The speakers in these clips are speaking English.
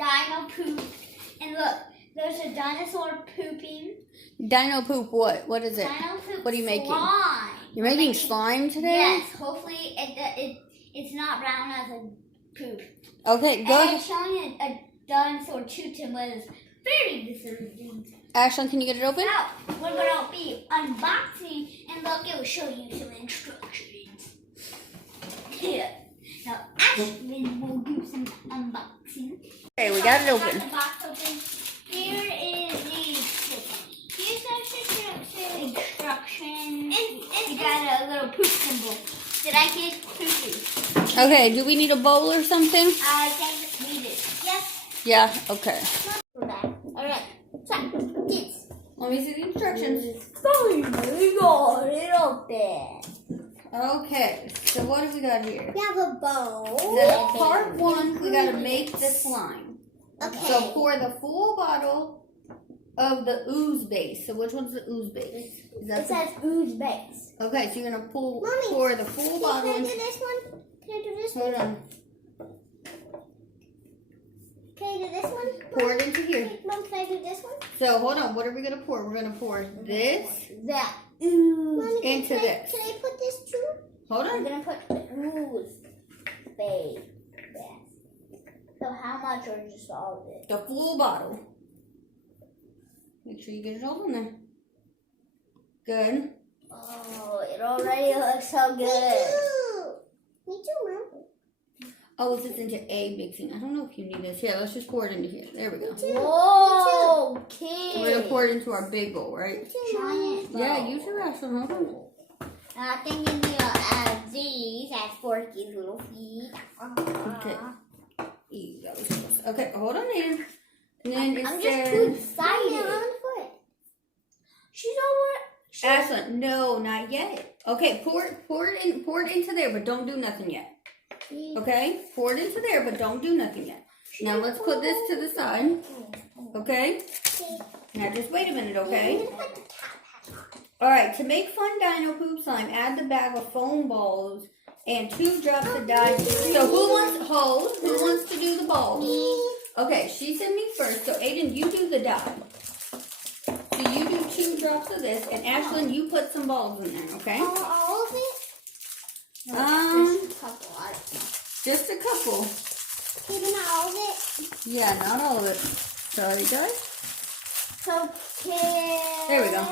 dino poop. And look, there's a dinosaur pooping. Dino poop what? What is it? Dino poop What are you making? Slime. You're making slime today? Yes, hopefully it's not brown as a poop. Okay, go And ahead. it's showing a dinosaur tooth was very disturbing. Ashlyn, can you get it open? Now, we're going to be unboxing, and look, it will show you some instructions. Here. Now, Ashlyn will do some unboxing. Okay, we got it Got open. the box open. Here is the instructions. You got a little poop symbol. Did I get poopy? Okay, do we need a bowl or something? I think we did. Yes. Yeah, okay. We're back. Alright. So, this. Let me see the instructions. Finally got it open. Okay, so what have we got here? We have a bowl. So part 1, we got to make the slime. Okay. So pour the full bottle of the ooze base. So which one's the ooze base? Is that It says ooze base. okay, so you're going to Mommy, pour the full bottle. Can I do this one? Can I do this Hold one? on. Can I do this one? Pour it into here. Mom, can I do this one? So hold on, what are we going to pour? We're going to pour this That ooze. Mommy, into this. Can I put this too? Hold I'm on. going to put the ooze base. So how much or just all of it? The full bottle. Make sure you get it all in there. Good. Oh, it already looks so good. Me too, Mom. Oh, it's just into a mixing. I don't know if you need this. Yeah, let's just pour it into here. There we go. Whoa, okay. We're going to pour it into our big bowl, right? Giant bowl. Yeah, use your Ashlyn. Hold on. I think in the these as Forky's little feet. Okay. Ew, that was gross. Okay, hold on, Aiden. And then it I'm says, just too excited. She's over. Ashlyn, no, not yet. Okay, pour it into there, but don't do nothing yet. Okay, pour it into there, but don't do nothing yet. Now let's put this to the side. Okay. Now just wait a minute, okay? All right. To make fun dino poop slime, add the bag of foam balls and 2 drops of dye. So who wants to do the balls? Okay, she said me first. So Aiden, you do the dye. So you do 2 drops of this, and Ashlyn, you put some balls in there, okay? All of it? Just a couple. Maybe not all of it. Yeah, not all of it. Sorry, guys. So, There we go.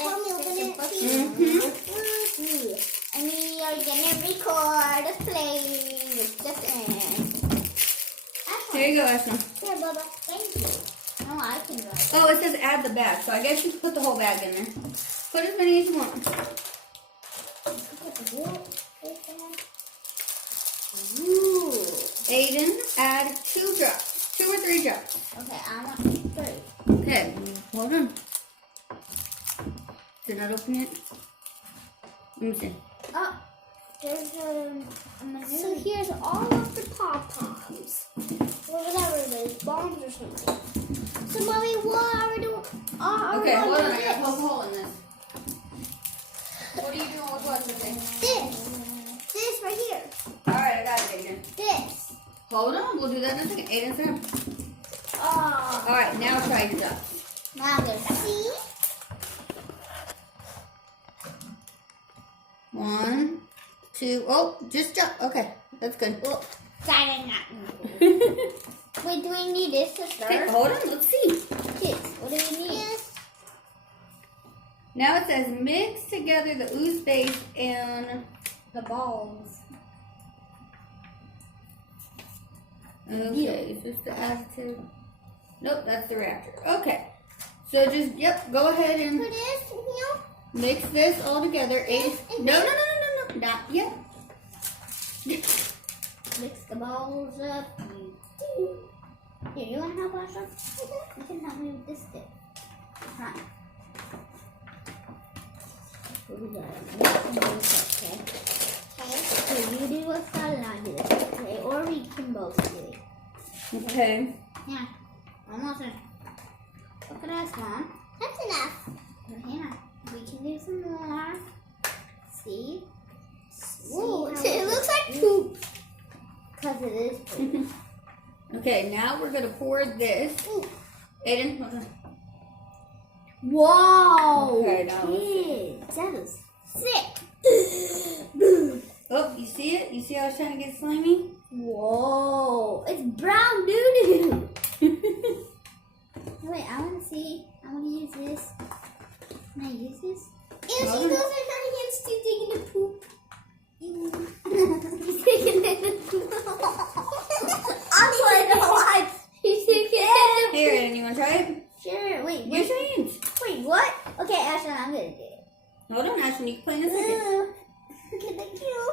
Let me open it. Mm-hmm. And we are gonna record playing with the pen. Here you go, Ashlyn. Here, Bubba. Thank you. No, I can go. Oh, it says add the bag, so I guess you can put the whole bag in there. Put as many as you want. Ooh. Aiden, add 2 drops. 2 or 3 drops. Okay, I want 3. Okay, hold on. Did not open yet? Let me see. Oh, there's so here's all of the pom-poms. Or whatever it is, bombs or something. So, Mommy, what are we doing? Okay, hold on. I gotta poke a hole in this. What are you doing with what today? This right here. Alright, I got it, Aiden. This. Hold on, we'll do that in a second. Aiden's there. Oh. Alright, now try your drops. Now there's see. 1, 2. Oh, just drop. Okay, that's good. Oh, that ain't not. Wait, do we need this to start? Okay, hold on, let's see. This. What do we need? Now it says mix together the ooze base and The balls. okay, is this the additive? Nope, that's the reactor. Okay, so just go ahead and Put this here. mix this all together. No, not yet. Mix the balls up. Here, you want to help us? You can help me with this stick. Right. Okay. So you do one side and I do this. Okay, or we can both do it. Okay. Yeah, almost in. Look at us, Mom. That's enough. Yeah, we can do some more. See? Ooh, it looks like poop. Because it is poop. Okay, now we're gonna pour this. Aiden, hold on. Whoa! Okay, now kids, that is sick. Oh, you see it? You see how I was trying to get slimy? Whoa! It's brown doo-doo. Wait, I want to see. I want to use this. Can I use this? Ew, she goes in her hands to digging the poop. Ew. She's taking in the poop. I'm going to watch. She's taking in the poop. Here, Aiden, you want to try it? Sure. Wait, Use your hands. wait, what? Okay, Ashley, I'm going to do it. Hold on, Ashley, you can play in a second. Can I kill?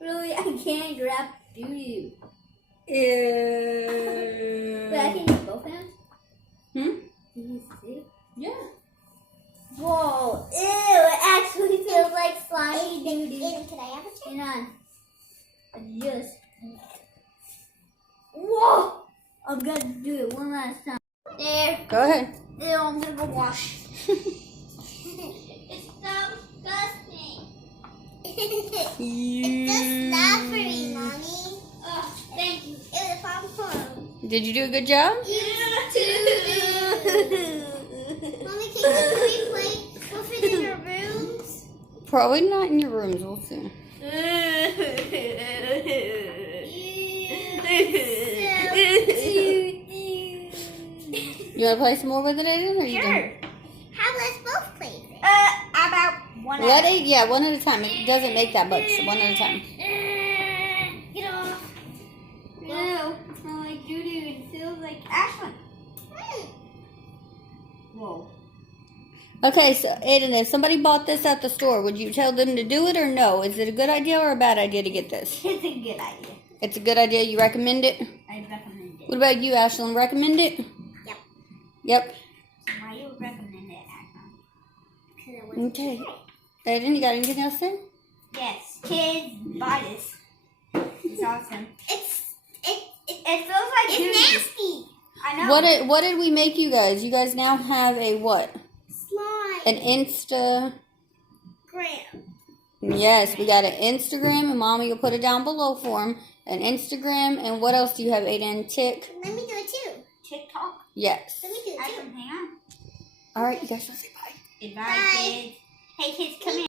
Really, I can't grab doo-doo. Ew. But I can use both hands? Hmm? Can you use two? Yeah. Whoa, ew, it actually feels like slimy doo-doo. Can I have a check? Hang on. Just. Whoa! I'm gonna do it one last time. There. Go ahead. Ew, I'm gonna go wash. It's so disgusting. It's just strawberry, Mommy. Oh, thank you. It was popcorn. Did you do a good job? You too. Mommy, can you replay stuff in your rooms? Probably not in your rooms. We'll see. You want to play some more with it, Aiden? Or you Sure. How let's both play this? About one done? Let it, yeah, one at a time. It doesn't make that much. So one at a time. Get off. Ew, it smells like doo-doo. It feels like Ashley. Whoa. Okay, so Aiden, if somebody bought this at the store, would you tell them to do it or no? Is it a good idea or a bad idea to get this? It's a good idea. It's a good idea. You recommend it? I recommend it. What about you, Ashlyn? Recommend it? Yep. Yep. Why you recommend it, Ashley? Because I want Okay. Aiden, you got anything else to say? Yes, kids, buy this. It's awesome. it It feels like it's doo-doo. nasty. I know. What did we make you guys? You guys now have a what? Slime. An Insta. Gram. Yes, we got an Instagram, and Mommy will put it down below for him. An Instagram, and what else do you have, Aiden? Let me do it too. TikTok. Yes. Let me do it too. Hang on. All right, you guys will say bye. Goodbye, Bye. kids. Hey, kids, come here.